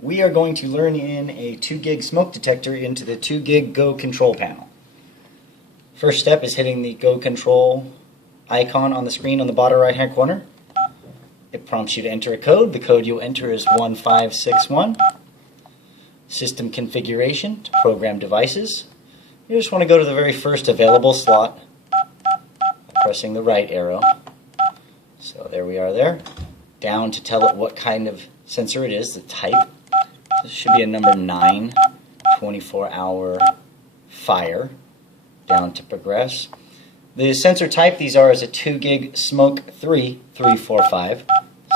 We are going to learn in a 2 gig smoke detector into the 2 gig Go control panel. First step is hitting the Go control icon on the screen on the bottom right hand corner. It prompts you to enter a code. The code you'll enter is 1561. System configuration to program devices. You just want to go to the very first available slot, pressing the right arrow. So there we are there. Down to tell it what kind of sensor it is, the type. This should be a number 9, 24-hour fire. Down to progress. The sensor type these are is a 2 gig smoke 345.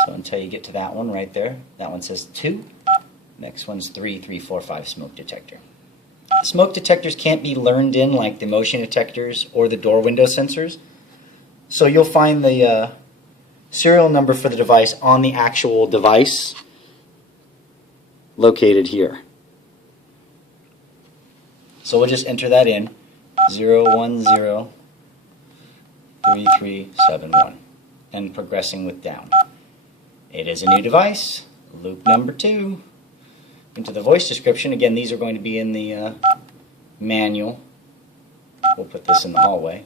So until you get to that one right there, that one says 2. Next one's 345 smoke detector. Smoke detectors can't be learned in like the motion detectors or the door window sensors. So you'll find the serial number for the device on the actual device located here. So we'll just enter that in 0103371 and progressing with down. It is a new device, loop number 2. Into the voice description, again these are going to be in the manual. We'll put this in the hallway.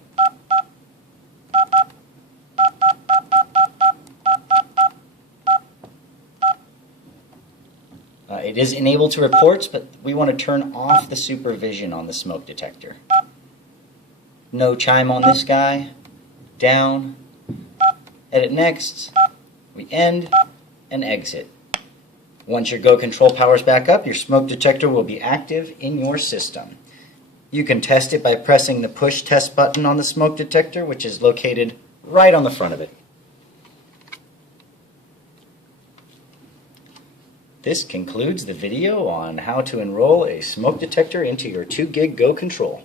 It is enabled to reports, but we want to turn off the supervision on the smoke detector. No chime on this guy. Down. Edit next. We end and exit. Once your Go control powers back up, your smoke detector will be active in your system. You can test it by pressing the push test button on the smoke detector, which is located right on the front of it. This concludes the video on how to enroll a smoke detector into your 2 gig Go control.